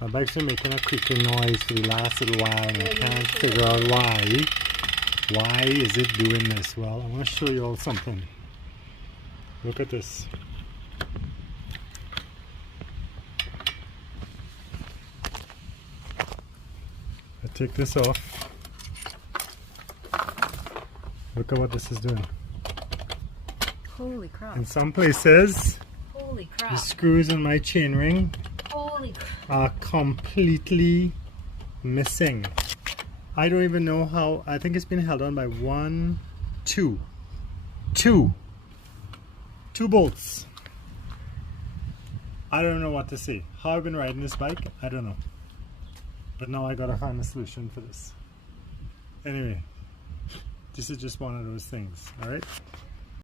My bike's been making a creaking noise for the last little while and I can't figure out why. Why is it doing this? Well, I want to show you all something. Look at this. I take this off. Look at what this is doing. Holy crap. In some places, Holy crap. the screws in my chainring Holy crap. are completely missing. I don't even know how. I think it's been held on by two bolts. I don't know what to say. How I've been riding this bike, I don't know. But now I gotta find a solution for this. Anyway, this is just one of those things, alright?